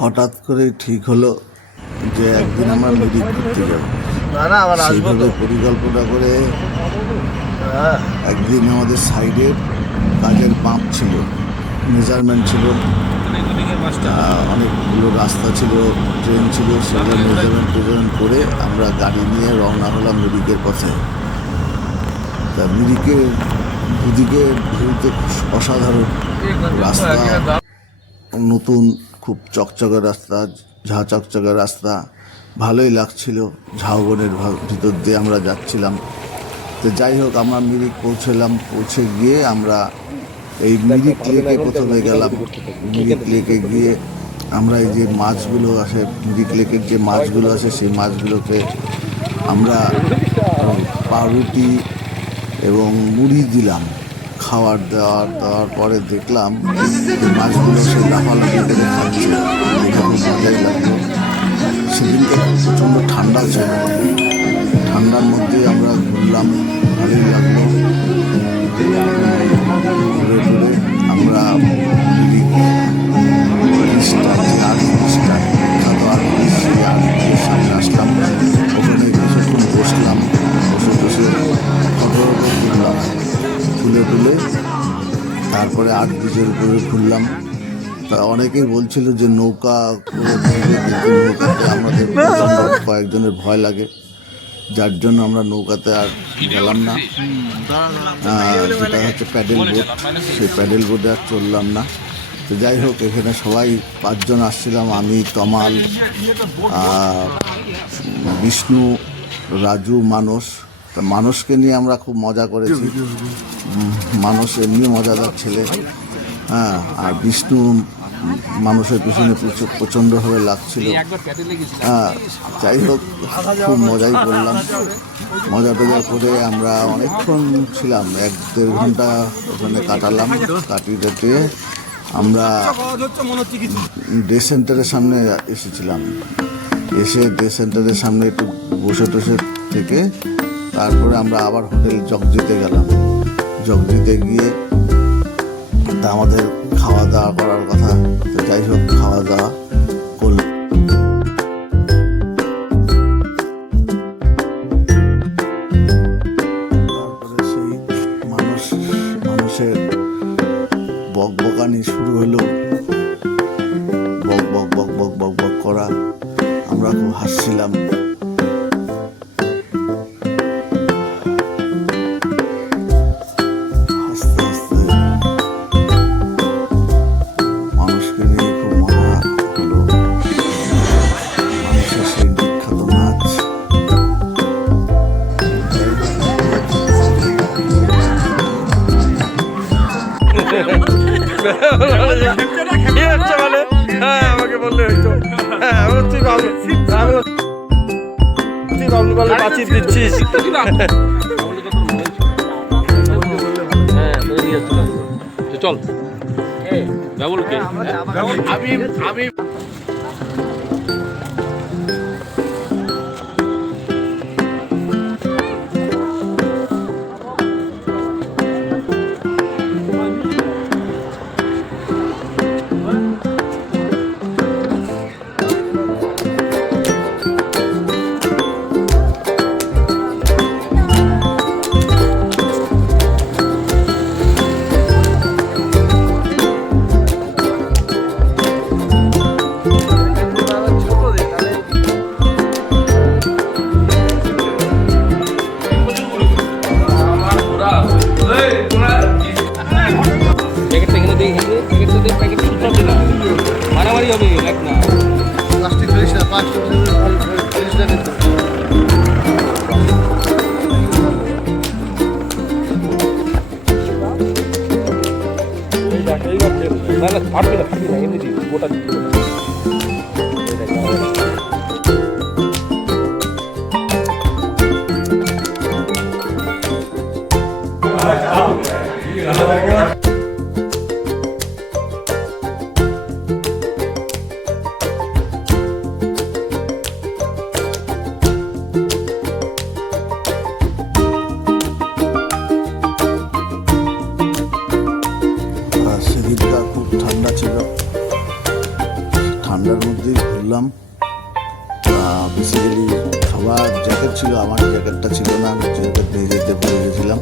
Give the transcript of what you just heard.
হঠাৎ করে ঠিক হলো যে একদিন আমরা মিরিক ঘুরতে যাবো। সেইভাবে পরিকল্পনা করে একদিন আমাদের সাইডের কাজের পাম্প ছিল, মেজারমেন্ট ছিল, অনেকগুলো রাস্তা ছিল, ট্রেন ছিল, সেগুলো মেজারমেন্ট করে আমরা গাড়ি নিয়ে রওনা হলাম মিরিকের পথে। তা মিরিকের দুদিকে ভিউতে অসাধারণ রাস্তা, নতুন খুব চকচকে রাস্তা, ঝা চকচকে রাস্তা, ভালোই লাগছিল। ঝাউবনের ভিতর দিয়ে আমরা যাচ্ছিলাম। তো যাই হোক, আমরা মিরিক পৌঁছলাম। পৌঁছে গিয়ে আমরা এই মিরিক লেকে প্রথমে গেলাম। মিরিক লেকে গিয়ে আমরা এই যে মাছগুলো আসে, মিরিক লেকের যে মাছগুলো আসে, সেই মাছগুলোকে আমরা পাউরুটি এবং মুড়ি দিলাম। দেওয়ার পরে দেখলাম যে মাছগুলো সে লাফালাফি করে খাচ্ছে, দেখে খুব মজাই লাগলো। সেদিনকে প্রচণ্ড ঠান্ডা ছিল, ঠান্ডার মধ্যে আমরা ঘুরলাম, ভালোই লাগলো। ঘুরে ঘুরে আমরা সামনে আসলাম। ওখানে কিছুক্ষণ বসলাম, বসে ফটো তুললাম, তুলে তারপরে আর্ট ব্রিজের উপরে ঘুরলাম। তা অনেকেই বলছিল যে নৌকা করে ঘুরবে, কিন্তু নৌকাতে আমাদের কয়েকজনের ভয় লাগে, যার জন্য আমরা নৌকাতে আর গেলাম না। যেটা হচ্ছে প্যাডেল বোট, সেই প্যাডেল বোটে আর চললাম না। তো যাই হোক, এখানে সবাই 5 জন আসছিলাম, আমি, তমাল, বিষ্ণু, রাজু, মানসকে নিয়ে আমরা খুব মজা করেছি। মানস এমনি মজাদার ছেলে, হ্যাঁ। আর বিষ্ণু মানুষের পিছনে প্রচণ্ডভাবে লাগছিল, হ্যাঁ। যাই হোক, খুব মজাই করলাম। মজা টজা করে আমরা অনেকক্ষণ ছিলাম, 1-1.5 ঘন্টা ওখানে কাটালাম। কাটিয়ে আমরা ডে সেন্টারের সামনে এসেছিলাম। এসে ডে সেন্টারের সামনে একটু বসে থেকে তারপরে আমরা আবার হোটেল জগজিতে গেলাম। জগজিতে গিয়ে তা আমাদের খাওয়া দাওয়া করার কথা। তো যাই হোক, খাওয়া দাওয়া করলাম। তারপরে সেই মানুষের বকবকানি শুরু হলো, বক বক বক বক বক বক করা। আমরা খুব হাসছিলাম। আমাকে বললে হইতো, তুই বাবলু বাঁচিয়ে দিচ্ছিস। চল আমি মারামারি হবে দেখ না, প্লাস্টিক ধরিস না, প্লাস্টিক ধরিস না কিন্তু। ফাটবে না এমনি গোটা সেদিনটা খুব ঠান্ডা ছিল, ঠান্ডার মধ্যেই ঘুরলাম। বেসিক্যালি সবার জ্যাকেট ছিল, আমার জ্যাকেটটা ছিল না, জ্যাকেট নিয়ে যেতে ভুলে গেছিলাম।